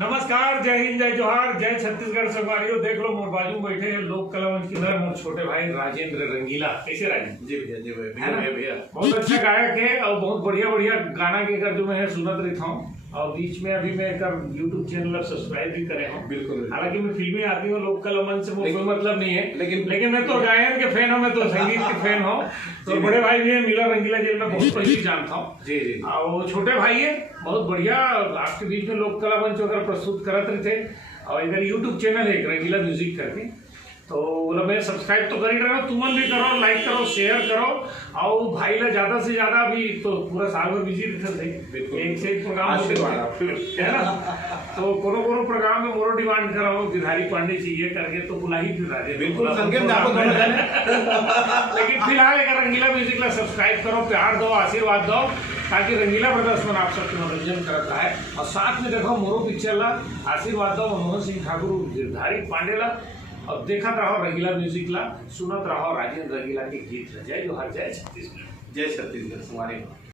नमस्कार, जय हिंद, जय जोहार, जय छत्तीसगढ़। संगवारियों देख लो, मोर बाजू में बैठे हैं लोक कला मंच के अंदर मोर छोटे भाई राजेंद्र रंगीला। कैसे राजेंद्र? जी भैया, जी भैया बहुत अच्छा गायक है और बहुत बढ़िया बढ़िया गाना के कर जो मैं सुनत रहता हूँ। और बीच में अभी मैं एक यूट्यूब चैनल सब्सक्राइब भी करे हूँ। बिल्कुल। हालांकि मैं फिल्मी आदमी हूँ, लोक कला मंच से कोई मतलब नहीं है, लेकिन मैं तो गायन के फैन हूँ, मैं तो संगीत के फैन हूँ। तो बड़े भाई भी है मिला रंगीला जी, मैं बहुत पहले जानता हूँ। जी जी। और छोटे भाई है बहुत बढ़िया आपके बीच में लोक कला मंच वगैरह प्रस्तुत करत रहते। और इधर यूट्यूब चैनल है रंगीला म्यूजिक करके, तो बोला मैं सब्सक्राइब तो कर ही रहा हूँ, तुमन भी करो, लाइक करो, शेयर करो। और भाई ला ज्यादा से ज्यादा भी तो पूरा साल भर बिजी रहते थे, एक से एक प्रोग्राम है ना। तो कोनो कोनो प्रोग्राम में मोरो डिमांड करो गिरधारी पांडे चाहिए करके, तो बुला ही फिर राजे बिल्कुल। लेकिन फिलहाल एक रंगीला म्यूजिक ला सब्सक्राइब करो, प्यार दो, आशीर्वाद दो, ताकि रंगीला ब्रदर्स में आप सबके मनोरंजन करता है। और साथ में देखो मोरो पिक्चर ला आशीर्वाद दो मनमोहन सिंह ठाकुर, गिरधारी पांडे ला। और देखत रहो रंगीला म्यूजिक ला, सुनत रहो राजेंद्र रंगीला के गीत। जय जोहार, जय छत्तीसगढ़। जय छत्तीसगढ़। हमारे